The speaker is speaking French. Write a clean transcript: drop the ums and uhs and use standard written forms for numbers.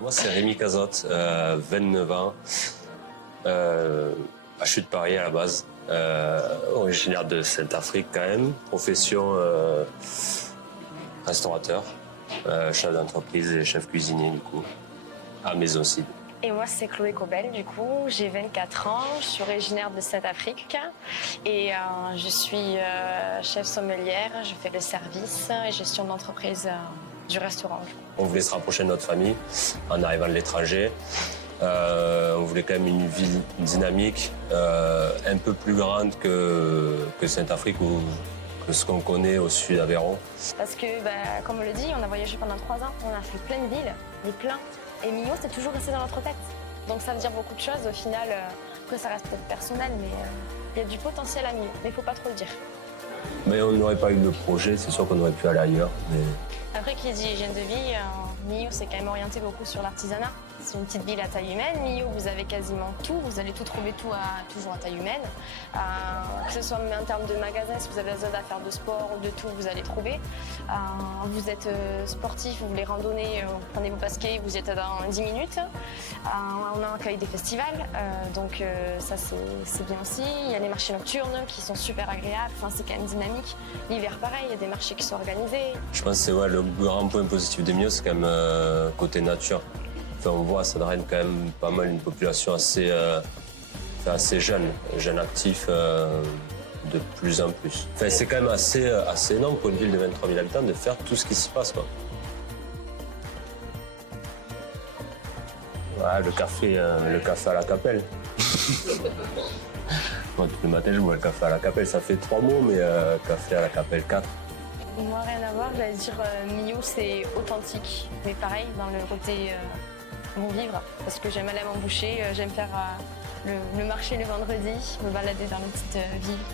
Moi, c'est Rémi Cazotte, 29 ans. Je suis de Paris à la base. Originaire de Saint-Afrique quand même. Profession restaurateur, chef d'entreprise et chef cuisinier du coup, à Maisons-Cid. Et moi, c'est Chloé Cobel, du coup, j'ai 24 ans, je suis originaire de Saint-Afrique et je suis chef sommelière, je fais le service et gestion d'entreprise du restaurant. On voulait se rapprocher de notre famille en arrivant de l'étranger. On voulait quand même une ville dynamique, un peu plus grande que Saint-Afrique ou que ce qu'on connaît au sud d'Aveyron. Parce que, comme on le dit, on a voyagé pendant 3 ans, on a fait plein de villes, mais plein. Et Millau, c'est toujours resté dans notre tête. Donc ça veut dire beaucoup de choses au final. Après, ça reste peut-être personnel, mais il y a du potentiel à Millau, mais il ne faut pas trop le dire. Mais on n'aurait pas eu le projet, c'est sûr qu'on aurait pu aller ailleurs. Mais... Après, qui dit hygiène de vie, Millau, c'est quand même orienté beaucoup sur l'artisanat. C'est une petite ville à taille humaine. Millau, vous avez quasiment tout. Vous allez tout trouver toujours à taille humaine. Que ce soit même en termes de magasins, si vous avez besoin d'affaires de sport ou de tout, vous allez trouver. Vous êtes sportif, vous voulez randonner, vous prenez vos baskets, vous y êtes dans 10 minutes. On accueille des festivals, donc ça c'est bien aussi. Il y a les marchés nocturnes qui sont super agréables. Enfin, c'est quand même dynamique. L'hiver, pareil, il y a des marchés qui sont organisés. Je pense que c'est le grand point positif de Millau, c'est quand même côté nature. Enfin, on voit, ça draine quand même pas mal une population assez jeune actif de plus en plus. Enfin, c'est quand même assez énorme pour une ville de 23 000 habitants de faire tout ce qui s'y passe, quoi. Ouais, le café à la Capelle. Moi, tous les matins, je bois le café à la Capelle. Ça fait 3 mots, mais café à la Capelle 4. Moi, rien à voir. J'allais dire Millau, c'est authentique. Mais pareil, dans le côté bon vivre. Parce que j'aime aller m'emboucher, j'aime faire le marché le vendredi, me balader dans les petites villes.